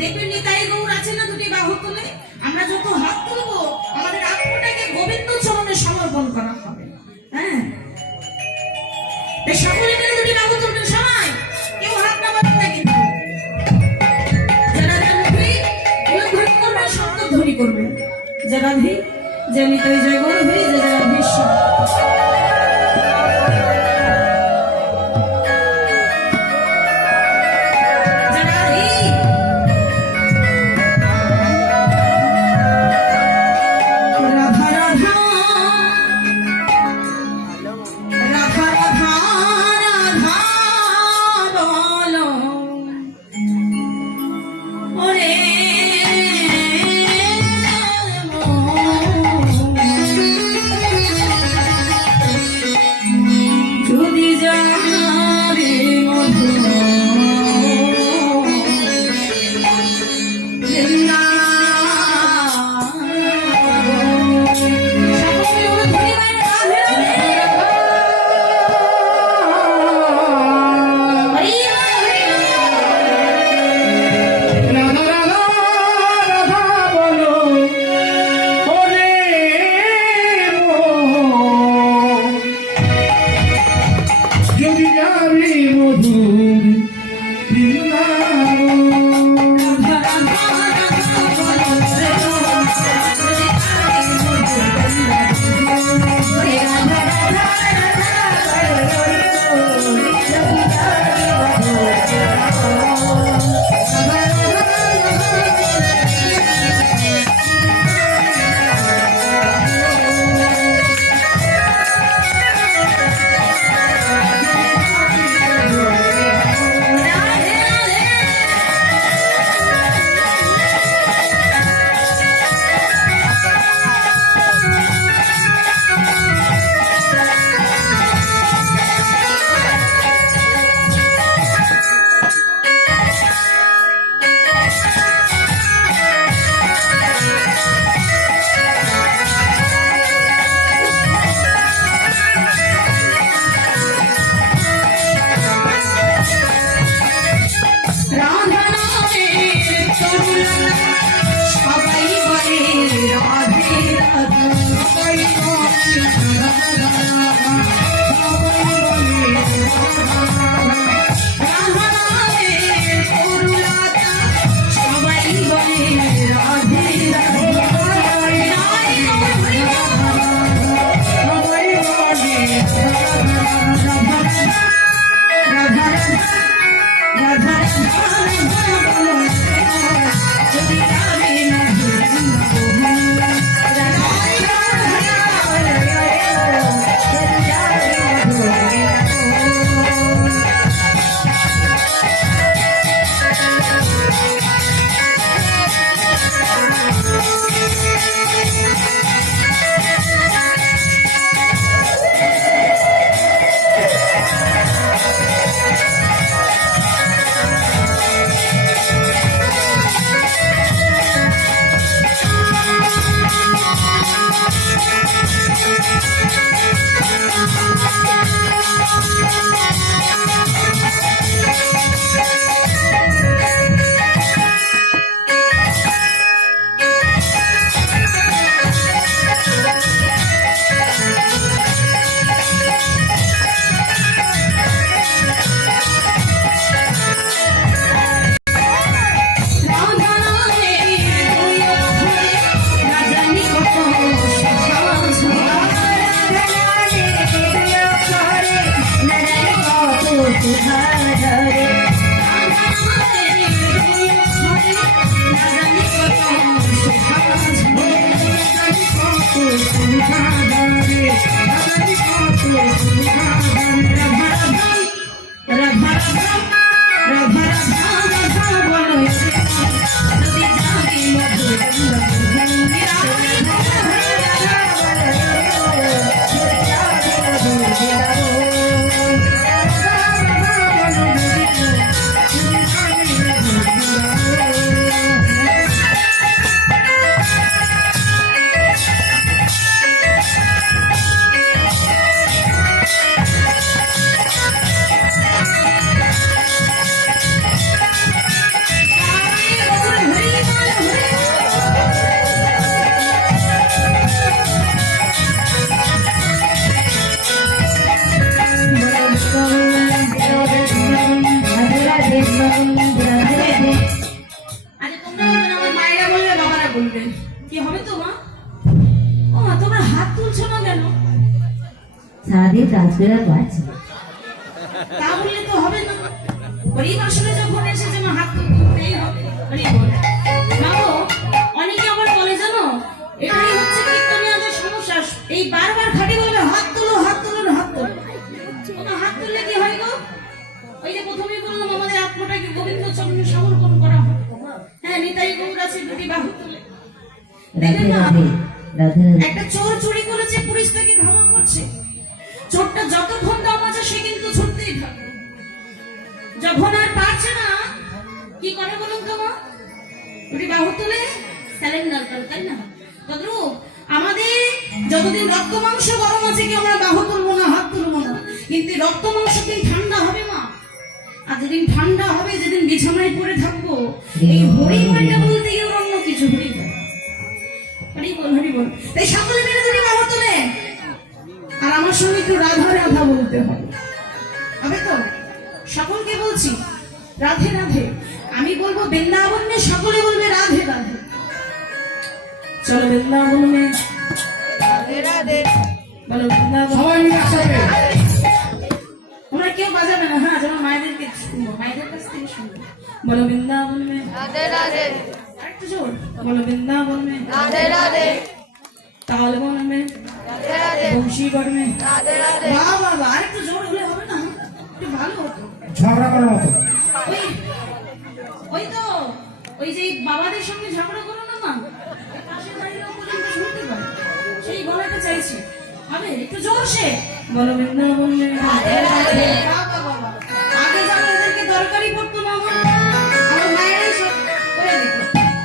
দেখবেন নিতাই গৌর আছে না, দুটি বাহু তুলে আমরা যত হাত তুলবো আমাদের আত্মাটাকে গোবিন্দ চরণে সমর্পণ করা হবে। হ্যাঁ, সকলে মিলে দুটি বাহু তুলবেন, সবাই কেউ হাত নামাবেন না, কিন্তু যারা জানবি ধরি করবে, শব্দ ধরি করবে, যারা ভি যে নিতাই জয় গৌর ভি যে যারা বিশ্ব বলবে। কি হবে তো মা? ও মা, তোমরা হাত তুলছো না কেন? সারাদিন কাজ করে পারছি। তা বললে তো হবে না। গরিব আসলে যখন এসেছে মা, হাত তুলতেই হবে। গরিব বলে। মা গো, অনেকে আবার বলে জানো, এটাই হচ্ছে কীর্তনিয়াদের সমস্যা। এই বারবার খাটি বলবে হাত তোলো, হাত তোলো, হাত তোলো। ও মা, হাত তুললে কি হয় গো? ওই যে প্রথমেই বললাম, আমাদের আত্মাটাকে গোবিন্দ চরণে সমর্পণ করা হয়। হ্যাঁ, নিতাই গৌর আছে দুটি বাহু তুলে। দেখেন না, একটা চোর চুরি করেছে, পুলিশ তাকে ধাওয়া করছে। চোরটা যতক্ষণ দম আছে সে কিন্তু ছুটতেই থাকবে। যখন আর পারছে না, কি করে বলুন তো মা? দুটি বাহু তুলে স্যালেন্ডার করে, তাই না? তদ্রূপ আমাদের যতদিন রক্ত মাংস গরম আছে কি আমরা বাহু তুলবো না, হাত তুলবো না। কিন্তু রক্ত মাংস দিন ঠান্ডা হবে মা। আর যেদিন ঠান্ডা হবে, যেদিন বিছানায় পড়ে থাকবো, এই হরি বলটা বলতে গিয়ে অন্য কিছু হরি বল, হরি বল, হরি বল। তাই সকলে মিলে দুটি বাহু তুলে আর আমার সঙ্গে একটু রাধা রাধা বলতে হবে, হবে তো? সকলকে বলছি রাধে রাধে। আমি বলবো বৃন্দাবন মে, সকলে বলবে রাধে রাধে। চলো বৃন্দাবন মে রাধে রাধে বলো, বৃন্দাবন। সবাই মিলে একসাথে। তোমরা কেউ বাজাবে না, হ্যাঁ, যেমন মায়েদেরকে শুনবো, মায়েদের কাছ থেকে শুনবো। বলো বৃন্দাবন মে রাধে রাধে আরেকটু জোর বলো, বৃন্দাবন মে রাধে রাধে তালবন মে রাধে রাধে বংশীগড় মে। রাধে রাধে বাহ বাহ বাহ, আরেকটু জোর হলে হবে না? একটু ভালো হতো। ঝগড়া করার মতো। ওই ওই তো ওই যে বাবাদের সঙ্গে ঝগড়া করো না মা, ওই পাশের বাড়ির লোক পর্যন্ত শুনতে পায়, সেই গলাটা চাইছে। হবে একটু জোর সে বলো, বৃন্দাবন মে রাধে রাধে। বাহ বাহ বাহ বাহ। আগে যারা এদেরকে দরকারি পড়তো না, আমার মায়েরাই সব করে দিত।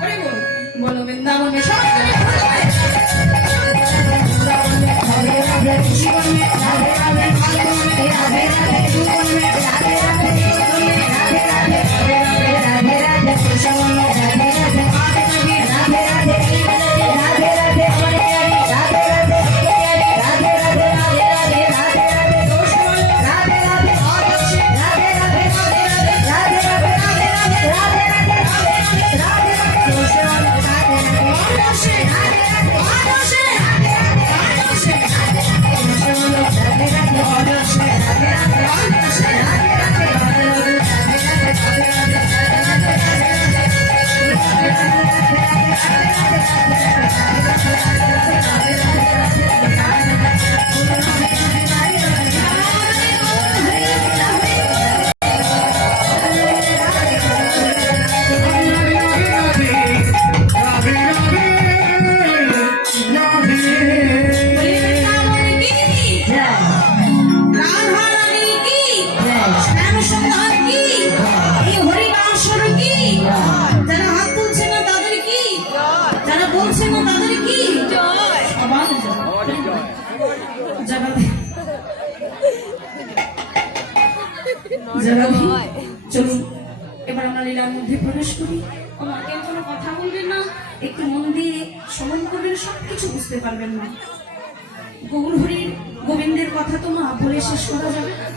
ওরে বল, বলো বৃন্দাবন মে সবাই মিলে বলো, বৃন্দাবন মে রাধে রাধে, জীবন মে রাধে রাধে, ভালো মে রাধে রাধে, জীবন মে রাধে রাধে, জীবন মে রাধে রাধে, রাধে রাধে, রাধে রাধে, কৃষ্ণ মে রাধে রাধে, আদে কবি রাধে রাধে, রাধে রাধে, আমার প্যারি রাধে রাধে, প্যারি রাধে রাধে, রাধে রাধে, রাধে রাধে, কৃষ্ণ মে রাধে রাধে, আদর্শে রাধে রাধে, রাধে রাধে, রাধে রাধে, রাধে রাধে, রাধে রাধে, রাধে রাধে, কৃষ্ণ মে রাধে রাধে, আদর্শে রাধে রাধে, আদর্শে রাধে রাধে, আদর্শে রাধে রাধে, কৃষ্ণ মে রাধে রাধে, আদর্শে রাধে রাধে, আদর্শে রাধে রাধে, রাধে রাধে, রাধে রাধে, রাধে চলুন এবার আমরা লীলার মধ্যে প্রবেশ করি। আমার কেউ কোনো কথা বলবেন না, একটু মন দিয়ে শ্রবণ করবেন, সবকিছু বুঝতে পারবেন না। গৌর হরির গোবিন্দের কথা তো মা বলে শেষ করা যাবে না।